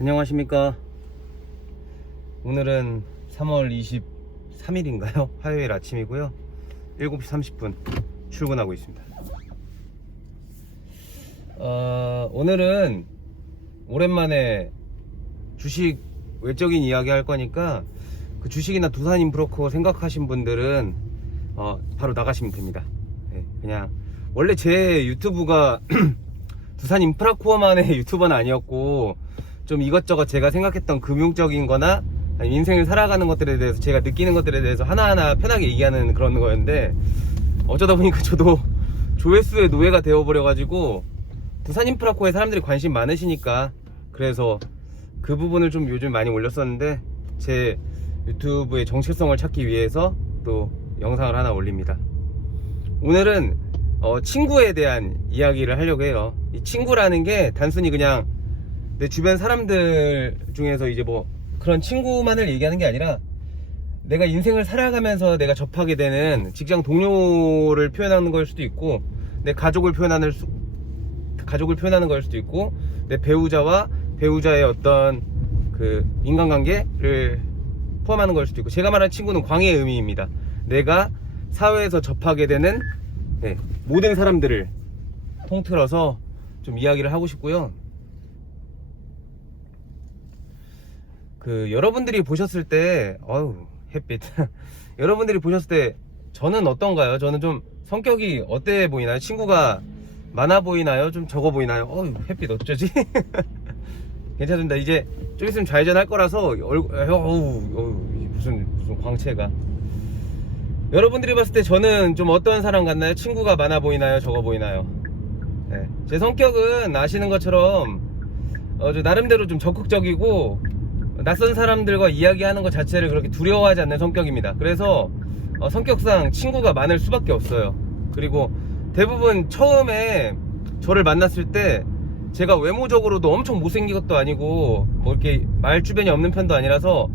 안녕하십니까. 오늘은 3월 23일인가요? 화요일 아침이고요. 7시 30분 출근하고 있습니다. 오늘은 오랜만에 주식 외적인 이야기 할 거니까 그 주식이나 두산인프라코어 생각하신 분들은 바로 나가시면 됩니다. 네, 그냥 원래 제 유튜브가 두산인프라코어만의 유튜버는 아니었고, 좀 이것저것 제가 생각했던 금융적인 거나 인생을 살아가는 것들에 대해서 제가 느끼는 것들에 대해서 하나하나 편하게 얘기하는 그런 거였는데, 어쩌다 보니까 저도 조회수의 노예가 되어버려가지고 두산인프라코어에 사람들이 관심 많으시니까 그래서 그 부분을 좀 요즘 많이 올렸었는데, 제 유튜브의 정체성을 찾기 위해서 또 영상을 하나 올립니다. 오늘은 친구에 대한 이야기를 하려고 해요. 이 친구라는 게 단순히 그냥 내 주변 사람들 중에서 이제 뭐 그런 친구만을 얘기하는 게 아니라, 내가 인생을 살아가면서 내가 접하게 되는 직장 동료를 표현하는 걸 수도 있고, 내 가족을 표현하는 걸 수도 있고, 내 배우자와 배우자의 어떤 그 인간관계를 포함하는 걸 수도 있고, 제가 말하는 친구는 광의 의미입니다. 내가 사회에서 접하게 되는 모든 사람들을 통틀어서 좀 이야기를 하고 싶고요. 여러분들이 보셨을 때, 햇빛. 여러분들이 보셨을 때 저는 어떤가요? 저는 좀 성격이 어때 보이나요? 친구가 많아 보이나요? 좀 적어 보이나요? 햇빛 어쩌지? 괜찮습니다. 이제 좀 있으면 좌회전 할 거라서 무슨 광채가. 여러분들이 봤을 때 저는 좀 어떤 사람 같나요? 친구가 많아 보이나요? 적어 보이나요? 네. 제 성격은 아시는 것처럼 저 나름대로 좀 적극적이고, 낯선 사람들과 이야기하는 것 자체를 그렇게 두려워하지 않는 성격입니다. 그래서 성격상 친구가 많을 수밖에 없어요. 그리고 대부분 처음에 저를 만났을 때 제가 외모적으로도 엄청 못생긴 것도 아니고 뭐 이렇게 말 주변이 없는 편도 아니라서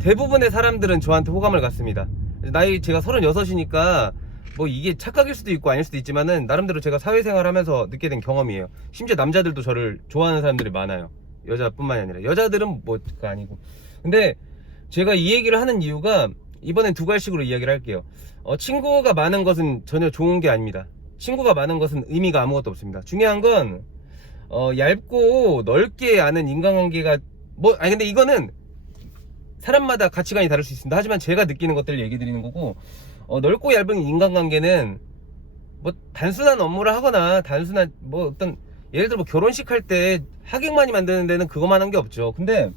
대부분의 사람들은 저한테 호감을 갖습니다. 나이 제가 36이니까 뭐 이게 착각일 수도 있고 아닐 수도 있지만은, 나름대로 제가 사회생활 하면서 느끼게 된 경험이에요. 심지어 남자들도 저를 좋아하는 사람들이 많아요. 여자뿐만이 아니라. 여자들은 뭐가 아니고. 근데 제가 이 얘기를 하는 이유가, 이번엔 두 갈식으로 이야기를 할게요. 친구가 많은 것은 전혀 좋은 게 아닙니다. 친구가 많은 것은 의미가 아무것도 없습니다. 중요한 건 얇고 넓게 아는 인간관계가 근데 이거는 사람마다 가치관이 다를 수 있습니다. 하지만 제가 느끼는 것들을 얘기 드리는 거고, 넓고 얇은 인간관계는 뭐 단순한 업무를 하거나 단순한 뭐 어떤, 예를 들어 뭐 결혼식 할 때 하객 많이 만드는 데는 그것만 한 게 없죠. 근데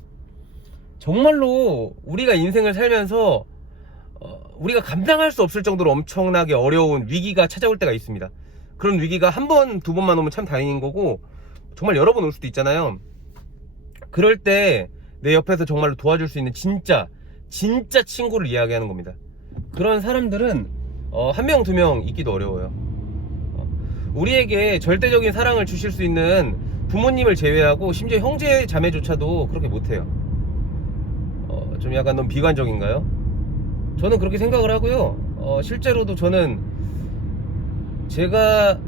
정말로 우리가 인생을 살면서 우리가 감당할 수 없을 정도로 엄청나게 어려운 위기가 찾아올 때가 있습니다. 그런 위기가 한 번, 두 번만 오면 참 다행인 거고, 정말 여러 번 올 수도 있잖아요. 그럴 때 내 옆에서 정말로 도와줄 수 있는 진짜 친구를 이야기하는 겁니다. 그런 사람들은 한 명, 두 명 있기도 어려워요. 우리에게 절대적인 사랑을 주실 수 있는 부모님을 제외하고, 심지어 형제 자매조차도 그렇게 못해요. 좀 약간 너무 비관적인가요? 저는 그렇게 생각을 하고요. 실제로도 저는 제가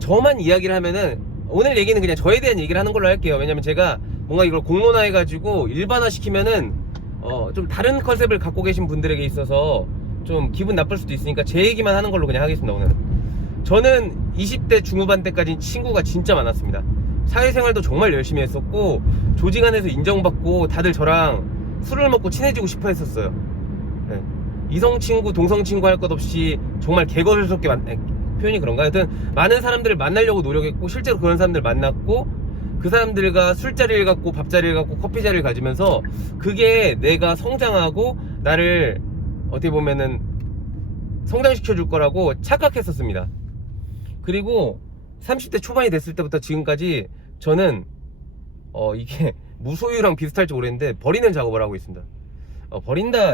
저만 이야기를 하면은, 오늘 얘기는 그냥 저에 대한 얘기를 하는 걸로 할게요. 왜냐면 제가 뭔가 이걸 공론화해가지고 일반화시키면은 좀 다른 컨셉을 갖고 계신 분들에게 있어서 좀 기분 나쁠 수도 있으니까 제 얘기만 하는 걸로 그냥 하겠습니다. 오늘은 저는 20대 중후반 때까지 친구가 진짜 많았습니다. 사회생활도 정말 열심히 했었고, 조직 안에서 인정받고 다들 저랑 술을 먹고 친해지고 싶어 했었어요. 네. 이성 친구, 동성 친구 할 것 없이 정말 개거스럽게 표현이 그런가? 하여튼 많은 사람들을 만나려고 노력했고, 실제로 그런 사람들 만났고, 그 사람들과 술자리를 갖고 밥자리를 갖고 커피자리를 가지면서, 그게 내가 성장하고 나를 어떻게 보면은 성장시켜 줄 거라고 착각했었습니다. 그리고 30대 초반이 됐을 때부터 지금까지 저는 이게 무소유랑 비슷할지 모르겠는데 버리는 작업을 하고 있습니다.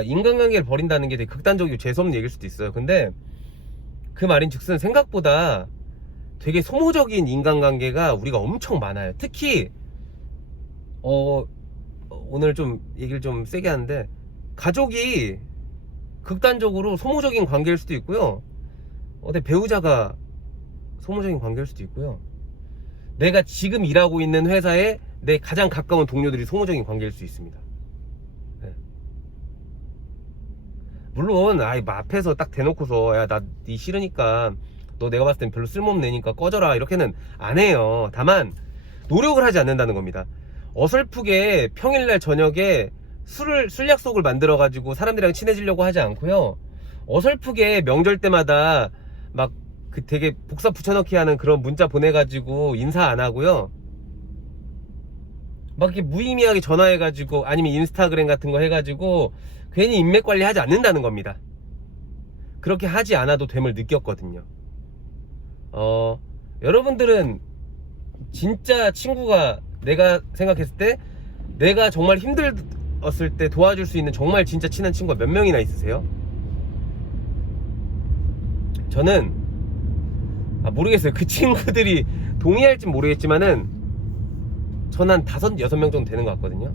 인간관계를 버린다는 게 되게 극단적이고 재수없는 얘기일 수도 있어요. 근데 그 말인즉슨 생각보다 되게 소모적인 인간관계가 우리가 엄청 많아요. 특히 오늘 좀 얘기를 좀 세게 하는데, 가족이 극단적으로 소모적인 관계일 수도 있고요. 내 배우자가 소모적인 관계일 수도 있고요. 내가 지금 일하고 있는 회사에 내 가장 가까운 동료들이 소모적인 관계일 수 있습니다. 네. 물론 뭐 앞에서 딱 대놓고서 야 나 니 싫으니까 너 내가 봤을 땐 별로 쓸모없는 애니까 꺼져라 이렇게는 안 해요. 다만 노력을 하지 않는다는 겁니다. 어설프게 평일날 저녁에 술 약속을 만들어 가지고 사람들이랑 친해지려고 하지 않고요. 어설프게 명절 때마다 막 그 되게 복사 붙여넣기 하는 그런 문자 보내가지고 인사 안 하고요. 막 이렇게 무의미하게 전화해가지고 아니면 인스타그램 같은 거 해가지고 괜히 인맥 관리하지 않는다는 겁니다. 그렇게 하지 않아도 됨을 느꼈거든요. 여러분들은 진짜 친구가 내가 생각했을 때 내가 정말 힘들었을 때 도와줄 수 있는 정말 진짜 친한 친구가 몇 명이나 있으세요? 저는 모르겠어요. 그 친구들이 동의할진 모르겠지만은 전 한 5, 6명 정도 되는 것 같거든요.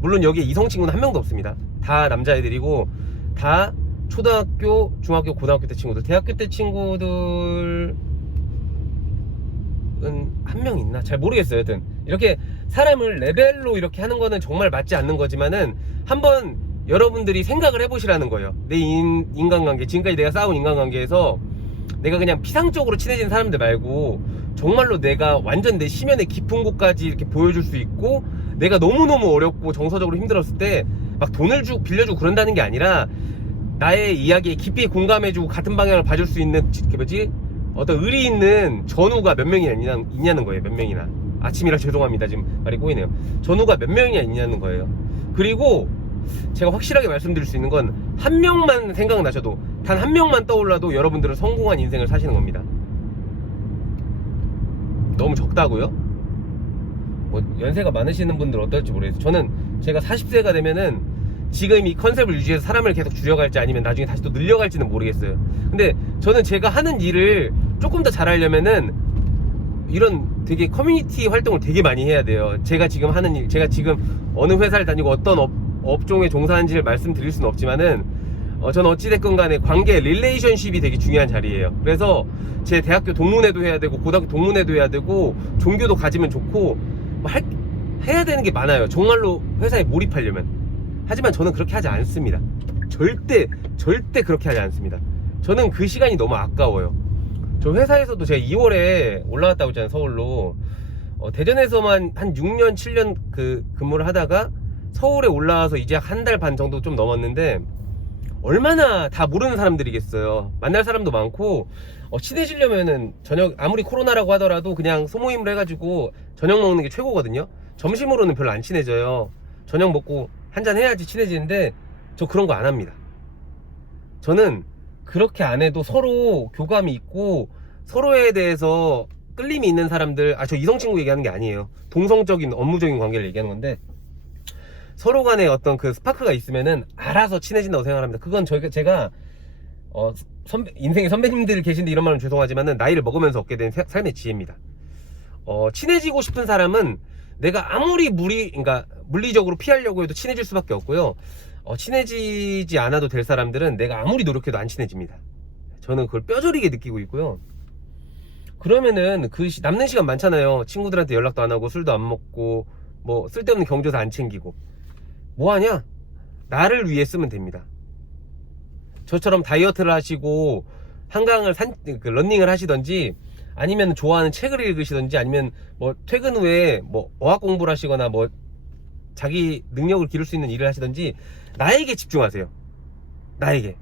물론 여기에 이성 친구는 한 명도 없습니다. 다 남자애들이고 다 초등학교, 중학교, 고등학교 때 친구들. 대학교 때 친구들은 한 명 있나? 잘 모르겠어요. 여튼 이렇게 사람을 레벨로 이렇게 하는 거는 정말 맞지 않는 거지만은 한번 여러분들이 생각을 해보시라는 거예요. 내 인간관계, 지금까지 내가 쌓아온 인간관계에서 내가 그냥 피상적으로 친해진 사람들 말고 정말로 내가 완전 내 심연의 깊은 곳까지 이렇게 보여줄 수 있고 내가 너무너무 어렵고 정서적으로 힘들었을 때 막 돈을 빌려주고 그런다는 게 아니라 나의 이야기에 깊이 공감해주고 같은 방향을 봐줄 수 있는 어떤 의리 있는 전우가 몇 명이나 있냐는 거예요. 몇 명이나. 아침이라 죄송합니다. 지금 말이 꼬이네요. 전우가 몇 명이나 있냐는 거예요. 그리고 제가 확실하게 말씀드릴 수 있는 건 한 명만 생각나셔도 단 한 명만 떠올라도 여러분들은 성공한 인생을 사시는 겁니다. 너무 적다고요? 뭐 연세가 많으시는 분들 어떨지 모르겠어요. 저는 제가 40세가 되면은 지금 이 컨셉을 유지해서 사람을 계속 줄여갈지 아니면 나중에 다시 또 늘려갈지는 모르겠어요. 근데 저는 제가 하는 일을 조금 더 잘하려면은 이런 되게 커뮤니티 활동을 되게 많이 해야 돼요. 제가 지금 하는 일, 제가 지금 어느 회사를 다니고 어떤 업종에 종사하는지를 말씀드릴 수는 없지만은 저는 어찌됐건 간에 관계, 릴레이션십이 되게 중요한 자리예요. 그래서 제 대학교 동문회도 해야 되고 고등학교 동문회도 해야 되고 종교도 가지면 좋고 뭐 해야 되는 게 많아요. 정말로 회사에 몰입하려면. 하지만 저는 그렇게 하지 않습니다. 절대 그렇게 하지 않습니다. 저는 그 시간이 너무 아까워요. 저 회사에서도 제가 2월에 올라갔다 오잖아요. 서울로. 대전에서만 한 6년 7년 근무를 하다가 서울에 올라와서 이제 한 달 반 정도 좀 넘었는데 얼마나 다 모르는 사람들이겠어요. 만날 사람도 많고 친해지려면은 저녁 아무리 코로나라고 하더라도 그냥 소모임을 해가지고 저녁 먹는 게 최고거든요. 점심으로는 별로 안 친해져요. 저녁 먹고 한잔 해야지 친해지는데 저 그런 거 안 합니다. 저는 그렇게 안 해도 서로 교감이 있고 서로에 대해서 끌림이 있는 사람들, 저 이성 친구 얘기하는 게 아니에요. 동성적인 업무적인 관계를 얘기하는 건데 서로 간에 어떤 그 스파크가 있으면은 알아서 친해진다고 생각합니다. 그건 제가 인생의 선배님들 계신데 이런 말은 죄송하지만은 나이를 먹으면서 얻게 된 삶의 지혜입니다. 친해지고 싶은 사람은 내가 아무리 그러니까 물리적으로 피하려고 해도 친해질 수밖에 없고요. 친해지지 않아도 될 사람들은 내가 아무리 노력해도 안 친해집니다. 저는 그걸 뼈저리게 느끼고 있고요. 그러면은 남는 시간 많잖아요. 친구들한테 연락도 안 하고 술도 안 먹고 뭐 쓸데없는 경조사 안 챙기고 뭐하냐? 나를 위해 쓰면 됩니다. 저처럼 다이어트를 하시고 한강을 러닝을 하시던지 아니면 좋아하는 책을 읽으시던지 아니면 뭐 퇴근 후에 뭐 어학 공부를 하시거나 뭐 자기 능력을 기를 수 있는 일을 하시던지 나에게 집중하세요. 나에게.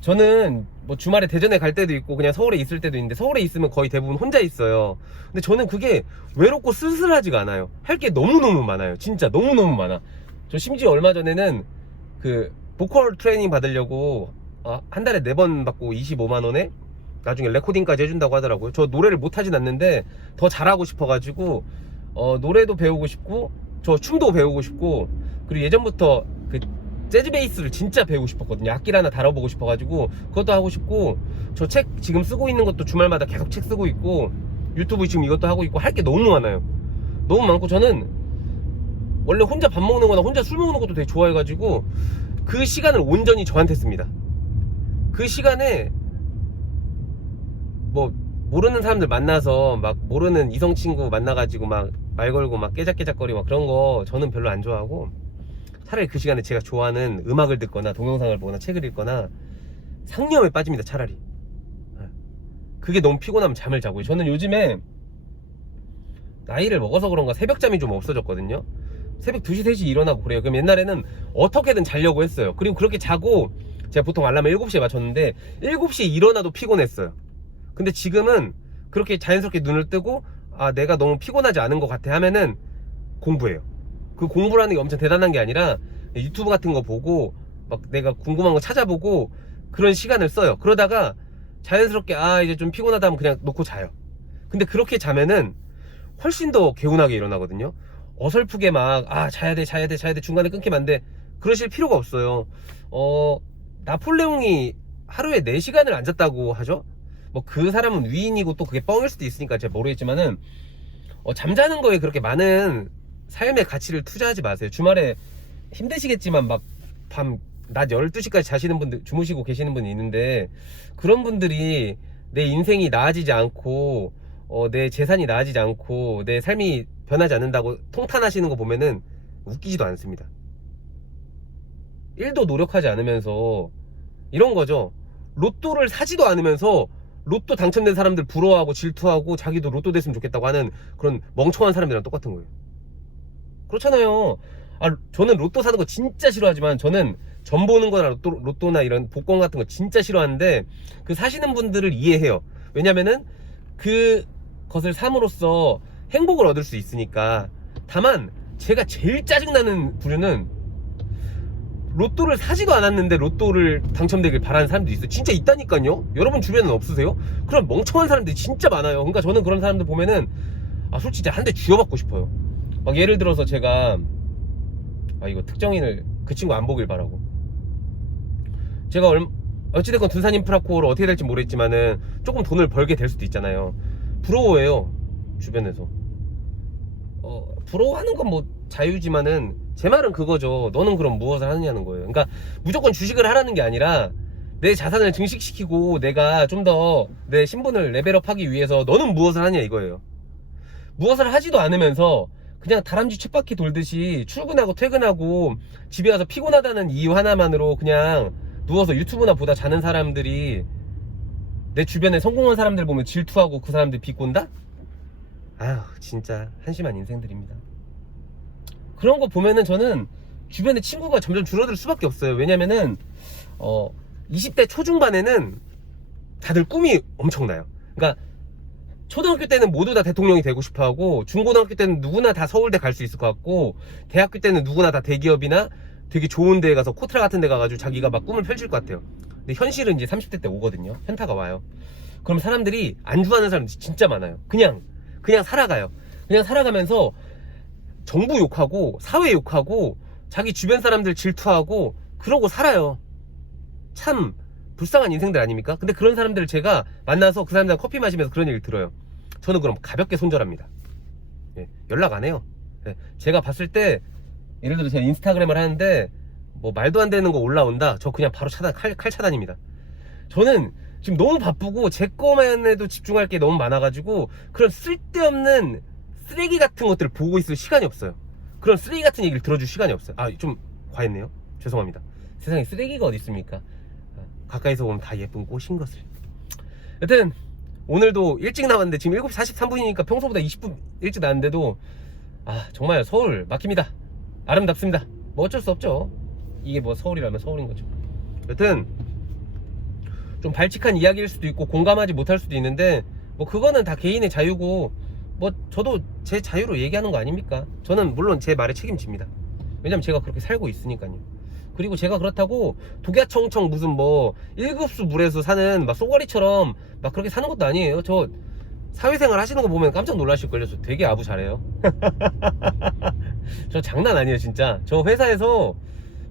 저는 뭐 주말에 대전에 갈 때도 있고 그냥 서울에 있을 때도 있는데 서울에 있으면 거의 대부분 혼자 있어요. 근데 저는 그게 외롭고 쓸쓸하지가 않아요. 할 게 너무너무 많아요. 진짜 너무너무 많아. 저 심지어 얼마 전에는 보컬 트레이닝 받으려고 한 달에 4번 받고 25만원에 나중에 레코딩까지 해준다고 하더라고요. 저 노래를 못하진 않는데 더 잘하고 싶어가지고 노래도 배우고 싶고 저 춤도 배우고 싶고 그리고 예전부터 재즈 베이스를 진짜 배우고 싶었거든요. 악기를 하나 다뤄보고 싶어가지고 그것도 하고 싶고 저 책 지금 쓰고 있는 것도 주말마다 계속 책 쓰고 있고 유튜브 지금 이것도 하고 있고 할 게 너무 많아요. 너무 많고 저는 원래 혼자 밥 먹는 거나 혼자 술 먹는 것도 되게 좋아해가지고 그 시간을 온전히 저한테 씁니다. 그 시간에 뭐 모르는 사람들 만나서 막 모르는 이성 친구 만나가지고 막 말 걸고 막 깨작깨작거리고 막 그런 거 저는 별로 안 좋아하고, 차라리 그 시간에 제가 좋아하는 음악을 듣거나 동영상을 보거나 책을 읽거나 상념에 빠집니다. 차라리. 그게 너무 피곤하면 잠을 자고요. 저는 요즘에 나이를 먹어서 그런가 새벽잠이 좀 없어졌거든요. 새벽 2시 3시 일어나고 그래요. 그럼 옛날에는 어떻게든 자려고 했어요. 그리고 그렇게 자고 제가 보통 알람을 7시에 맞췄는데 7시에 일어나도 피곤했어요. 근데 지금은 그렇게 자연스럽게 눈을 뜨고 아 내가 너무 피곤하지 않은 것 같아 하면은 공부해요. 그 공부라는 게 엄청 대단한 게 아니라 유튜브 같은 거 보고 막 내가 궁금한 거 찾아보고 그런 시간을 써요. 그러다가 자연스럽게 아 이제 좀 피곤하다 하면 그냥 놓고 자요. 근데 그렇게 자면은 훨씬 더 개운하게 일어나거든요. 어설프게 막 아 자야 돼 중간에 끊기면 안 돼 그러실 필요가 없어요. 나폴레옹이 하루에 4시간을 안 잤다고 하죠. 뭐 그 사람은 위인이고 또 그게 뻥일 수도 있으니까 제가 모르겠지만은 잠자는 거에 그렇게 많은 삶의 가치를 투자하지 마세요. 주말에 힘드시겠지만 막 낮 12시까지 자시는 분들, 주무시고 계시는 분이 있는데 그런 분들이 내 인생이 나아지지 않고 내 재산이 나아지지 않고 내 삶이 변하지 않는다고 통탄하시는 거 보면은 웃기지도 않습니다. 1도 노력하지 않으면서 이런 거죠. 로또를 사지도 않으면서 로또 당첨된 사람들 부러워하고 질투하고 자기도 로또 됐으면 좋겠다고 하는 그런 멍청한 사람들이랑 똑같은 거예요. 그렇잖아요. 저는 로또 사는 거 진짜 싫어하지만 저는 점 보는 거나 로또나 이런 복권 같은 거 진짜 싫어하는데 그 사시는 분들을 이해해요. 왜냐면은 그것을 삼으로써 행복을 얻을 수 있으니까. 다만 제가 제일 짜증나는 부류는 로또를 사지도 않았는데 로또를 당첨되길 바라는 사람들이 있어요. 진짜 있다니까요. 여러분 주변에는 없으세요? 그런 멍청한 사람들이 진짜 많아요. 그러니까 저는 그런 사람들 보면은 솔직히 한 대 쥐어받고 싶어요. 막 예를 들어서 제가 이거 특정인을 그 친구 안 보길 바라고, 제가 어찌됐건 둔산 인프라코어로 어떻게 될지 모르겠지만은 조금 돈을 벌게 될 수도 있잖아요. 부러워해요. 주변에서 부러워하는 건 뭐 자유지만은 제 말은 그거죠. 너는 그럼 무엇을 하느냐는 거예요. 그러니까 무조건 주식을 하라는 게 아니라 내 자산을 증식시키고 내가 좀 더 내 신분을 레벨업하기 위해서 너는 무엇을 하냐 이거예요. 무엇을 하지도 않으면서 그냥 다람쥐 쳇바퀴 돌듯이 출근하고 퇴근하고 집에 와서 피곤하다는 이유 하나만으로 그냥 누워서 유튜브나 보다 자는 사람들이 내 주변에 성공한 사람들 보면 질투하고 그 사람들 비꼰다? 아휴 진짜 한심한 인생들입니다. 그런 거 보면은 저는 주변에 친구가 점점 줄어들 수밖에 없어요. 왜냐면은 20대 초중반에는 다들 꿈이 엄청나요. 그러니까 초등학교 때는 모두 다 대통령이 되고 싶어 하고, 중고등학교 때는 누구나 다 서울대 갈 수 있을 것 같고, 대학교 때는 누구나 다 대기업이나 되게 좋은 데에 가서 코트라 같은 데 가가지고 자기가 막 꿈을 펼칠 것 같아요. 근데 현실은 이제 30대 때 오거든요. 현타가 와요. 그럼 사람들이 안주하는 사람들이 진짜 많아요. 그냥 살아가요. 그냥 살아가면서 정부 욕하고 사회 욕하고 자기 주변 사람들 질투하고 그러고 살아요. 참 불쌍한 인생들 아닙니까? 근데 그런 사람들을 제가 만나서 그 사람들랑 커피 마시면서 그런 얘기를 들어요. 저는 그럼 가볍게 손절합니다. 연락 안 해요. 제가 봤을 때 예를 들어 제가 인스타그램을 하는데 뭐 말도 안 되는 거 올라온다, 저 그냥 바로 칼 차단입니다. 저는 지금 너무 바쁘고 제 것만에도 집중할 게 너무 많아가지고 그런 쓸데없는 쓰레기 같은 것들을 보고 있을 시간이 없어요. 그런 쓰레기 같은 얘기를 들어줄 시간이 없어요. 좀 과했네요. 죄송합니다. 세상에 쓰레기가 어디 있습니까? 가까이서 보면 다 예쁜 꽃인 것을. 여튼 오늘도 일찍 나왔는데 지금 7시 43분이니까 평소보다 20분 일찍 나왔는데도 정말 서울 막힙니다. 아름답습니다. 뭐 어쩔 수 없죠. 이게 뭐 서울이라면 서울인 거죠. 여튼 좀 발칙한 이야기일 수도 있고 공감하지 못할 수도 있는데 뭐 그거는 다 개인의 자유고, 뭐 저도 제 자유로 얘기하는 거 아닙니까? 저는 물론 제 말에 책임집니다. 왜냐면 제가 그렇게 살고 있으니까요. 그리고 제가 그렇다고 독야청청 무슨 뭐 1급수 물에서 사는 막 쏘가리처럼 막 그렇게 사는 것도 아니에요. 저 사회생활 하시는 거 보면 깜짝 놀라실걸요. 저 되게 아부 잘해요. 저 장난 아니에요 진짜. 저 회사에서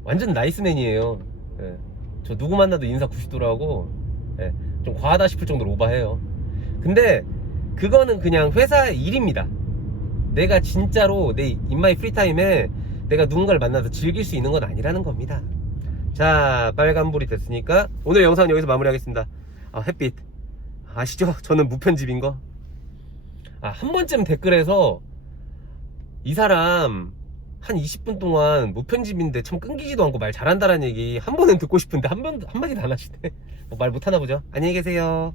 완전 나이스맨이에요. 저 누구 만나도 인사 90도로 하고 좀 과하다 싶을 정도로 오바해요. 근데 그거는 그냥 회사의 일입니다. 내가 진짜로 내 인마이 프리타임에 내가 누군가를 만나서 즐길 수 있는 건 아니라는 겁니다. 자, 빨간불이 됐으니까 오늘 영상은 여기서 마무리하겠습니다. 햇빛 아시죠? 저는 무편집인 거. 한 번쯤 댓글에서 이 사람 한 20분 동안 무편집인데 참 끊기지도 않고 말 잘한다라는 얘기 한 번은 듣고 싶은데 한마디도 안 하시네. 말 못하나 보죠. 안녕히 계세요.